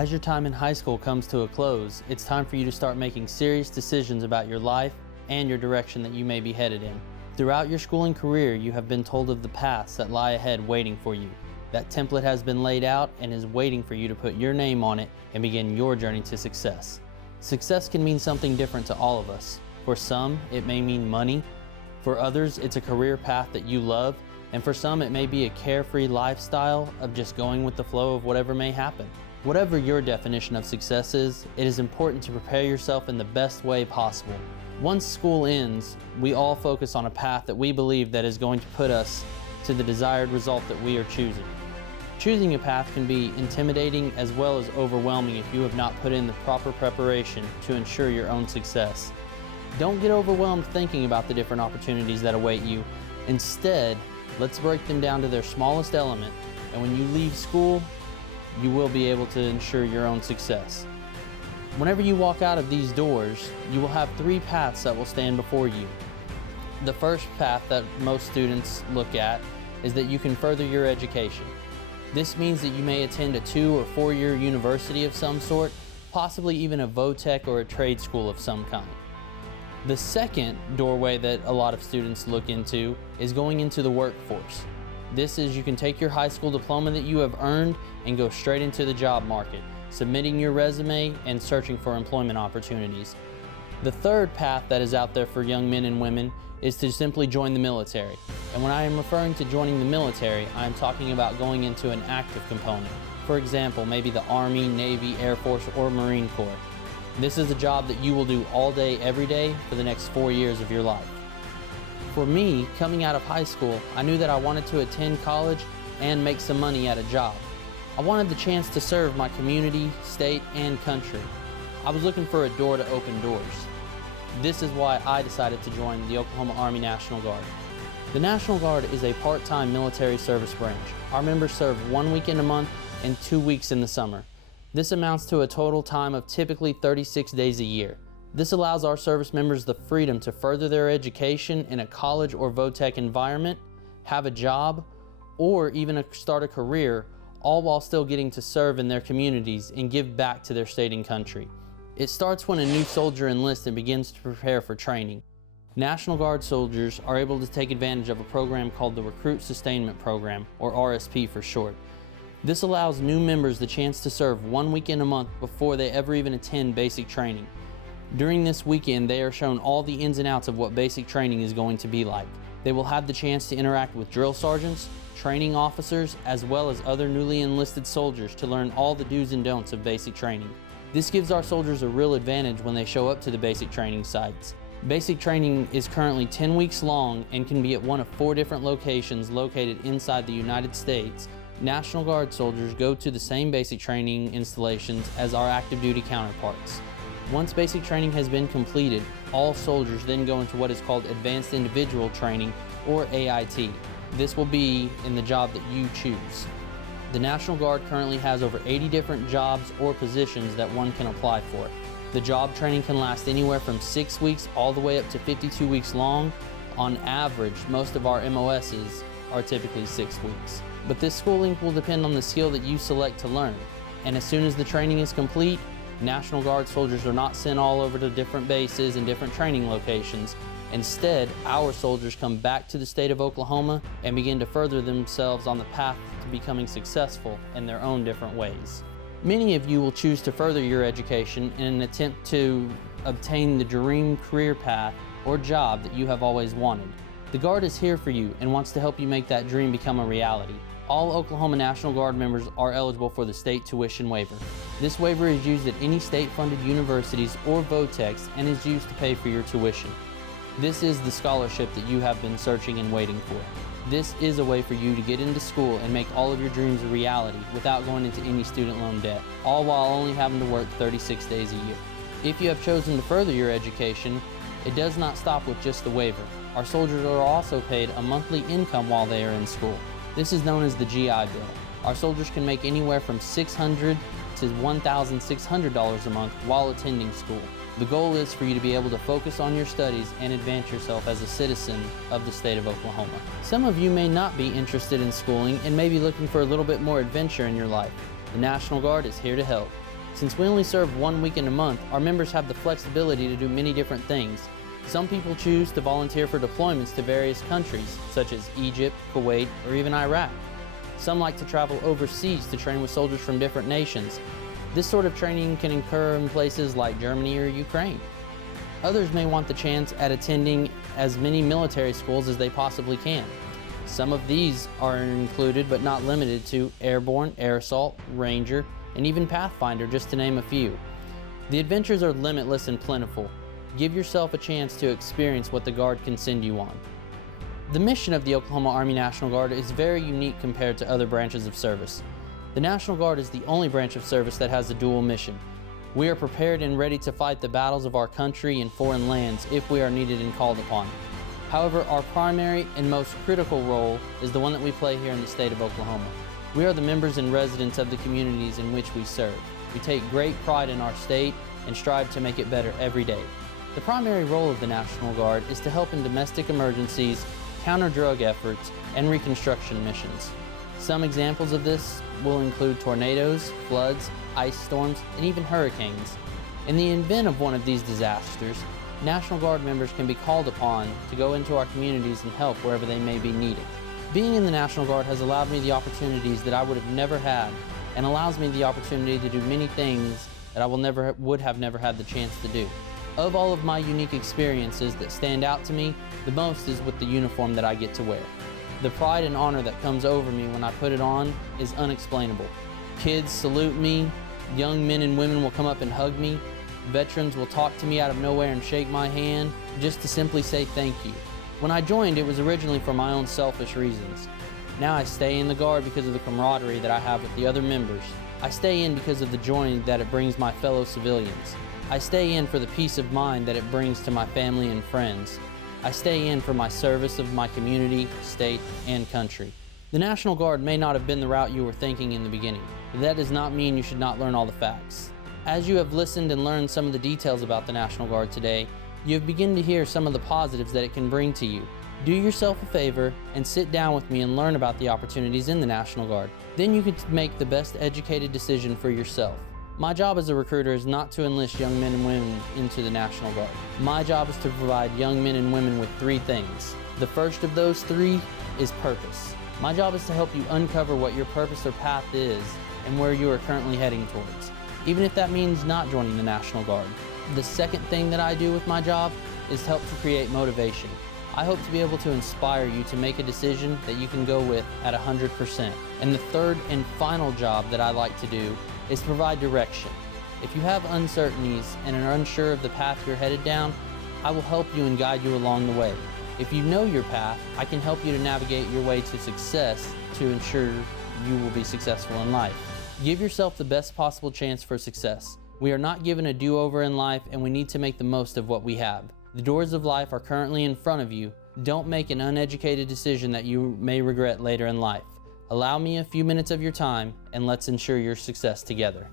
As your time in high school comes to a close, it's time for you to start making serious decisions about your life and your direction that you may be headed in. Throughout your schooling career, you have been told of the paths that lie ahead waiting for you. That template has been laid out and is waiting for you to put your name on it and begin your journey to success. Success can mean something different to all of us. For some, it may mean money. For others, it's a career path that you love. And for some, it may be a carefree lifestyle of just going with the flow of whatever may happen. Whatever your definition of success is, it is important to prepare yourself in the best way possible. Once school ends, we all focus on a path that we believe that is going to put us to the desired result that we are choosing. Choosing a path can be intimidating as well as overwhelming if you have not put in the proper preparation to ensure your own success. Don't get overwhelmed thinking about the different opportunities that await you. Instead, let's break them down to their smallest element, and when you leave school, you will be able to ensure your own success. Whenever you walk out of these doors, you will have three paths that will stand before you. The first path that most students look at is that you can further your education. This means that you may attend a 2 or 4 year university of some sort, possibly even a Vogt or a trade school of some kind. The second doorway that a lot of students look into is going into the workforce. This is you can take your high school diploma that you have earned and go straight into the job market, submitting your resume and searching for employment opportunities. The third path that is out there for young men and women is to simply join the military. And when I am referring to joining the military, I am talking about going into an active component. For example, maybe the Army, Navy, Air Force, or Marine Corps. This is a job that you will do all day, every day for the next 4 years of your life. For me, coming out of high school, I knew that I wanted to attend college and make some money at a job. I wanted the chance to serve my community, state, and country. I was looking for a door to open doors. This is why I decided to join the Oklahoma Army National Guard. The National Guard is a part-time military service branch. Our members serve 1 weekend a month and 2 weeks in the summer. This amounts to a total time of typically 36 days a year. This allows our service members the freedom to further their education in a college or VOTEC environment, have a job, or even start a career, all while still getting to serve in their communities and give back to their state and country. It starts when a new soldier enlists and begins to prepare for training. National Guard soldiers are able to take advantage of a program called the Recruit Sustainment Program, or RSP for short. This allows new members the chance to serve 1 weekend a month before they ever even attend basic training. During this weekend, they are shown all the ins and outs of what basic training is going to be like. They will have the chance to interact with drill sergeants, training officers, as well as other newly enlisted soldiers to learn all the do's and don'ts of basic training. This gives our soldiers a real advantage when they show up to the basic training sites. Basic training is currently 10 weeks long and can be at one of 4 different locations located inside the United States. National Guard soldiers go to the same basic training installations as our active duty counterparts. Once basic training has been completed, all soldiers then go into what is called Advanced Individual Training, or AIT. This will be in the job that you choose. The National Guard currently has over 80 different jobs or positions that one can apply for. The job training can last anywhere from 6 weeks all the way up to 52 weeks long. On average, most of our MOSs are typically 6 weeks. But this schooling will depend on the skill that you select to learn. And as soon as the training is complete, National Guard soldiers are not sent all over to different bases and different training locations. Instead, our soldiers come back to the state of Oklahoma and begin to further themselves on the path to becoming successful in their own different ways. Many of you will choose to further your education in an attempt to obtain the dream career path or job that you have always wanted. The Guard is here for you and wants to help you make that dream become a reality. All Oklahoma National Guard members are eligible for the state tuition waiver. This waiver is used at any state-funded universities or VOTECs and is used to pay for your tuition. This is the scholarship that you have been searching and waiting for. This is a way for you to get into school and make all of your dreams a reality without going into any student loan debt, all while only having to work 36 days a year. If you have chosen to further your education, it does not stop with just the waiver. Our soldiers are also paid a monthly income while they are in school. This is known as the GI Bill. Our soldiers can make anywhere from $600 to $1,600 a month while attending school. The goal is for you to be able to focus on your studies and advance yourself as a citizen of the state of Oklahoma. Some of you may not be interested in schooling and may be looking for a little bit more adventure in your life. The National Guard is here to help. Since we only serve 1 weekend a month, our members have the flexibility to do many different things. Some people choose to volunteer for deployments to various countries, such as Egypt, Kuwait, or even Iraq. Some like to travel overseas to train with soldiers from different nations. This sort of training can occur in places like Germany or Ukraine. Others may want the chance at attending as many military schools as they possibly can. Some of these are included but not limited to Airborne, Air Assault, Ranger, and even Pathfinder, just to name a few. The adventures are limitless and plentiful. Give yourself a chance to experience what the Guard can send you on. The mission of the Oklahoma Army National Guard is very unique compared to other branches of service. The National Guard is the only branch of service that has a dual mission. We are prepared and ready to fight the battles of our country in foreign lands if we are needed and called upon. However, our primary and most critical role is the one that we play here in the state of Oklahoma. We are the members and residents of the communities in which we serve. We take great pride in our state and strive to make it better every day. The primary role of the National Guard is to help in domestic emergencies, counter-drug efforts, and reconstruction missions. Some examples of this will include tornadoes, floods, ice storms, and even hurricanes. In the event of one of these disasters, National Guard members can be called upon to go into our communities and help wherever they may be needed. Being in the National Guard has allowed me the opportunities that I would have never had, and allows me the opportunity to do many things that I would have never had the chance to do. Of all of my unique experiences that stand out to me, the most is with the uniform that I get to wear. The pride and honor that comes over me when I put it on is unexplainable. Kids salute me, young men and women will come up and hug me, veterans will talk to me out of nowhere and shake my hand just to simply say thank you. When I joined, it was originally for my own selfish reasons. Now I stay in the Guard because of the camaraderie that I have with the other members. I stay in because of the joy that it brings my fellow civilians. I stay in for the peace of mind that it brings to my family and friends. I stay in for my service of my community, state, and country. The National Guard may not have been the route you were thinking in the beginning, but that does not mean you should not learn all the facts. As you have listened and learned some of the details about the National Guard today, you have begun to hear some of the positives that it can bring to you. Do yourself a favor and sit down with me and learn about the opportunities in the National Guard. Then you can make the best educated decision for yourself. My job as a recruiter is not to enlist young men and women into the National Guard. My job is to provide young men and women with 3 things. The first of those 3 is purpose. My job is to help you uncover what your purpose or path is and where you are currently heading towards, even if that means not joining the National Guard. The second thing that I do with my job is help to create motivation. I hope to be able to inspire you to make a decision that you can go with at 100%. And the third and final job that I like to do is provide direction. If you have uncertainties and are unsure of the path you're headed down, I will help you and guide you along the way. If you know your path, I can help you to navigate your way to success to ensure you will be successful in life. Give yourself the best possible chance for success. We are not given a do-over in life, and we need to make the most of what we have. The doors of life are currently in front of you. Don't make an uneducated decision that you may regret later in life. Allow me a few minutes of your time, and let's ensure your success together.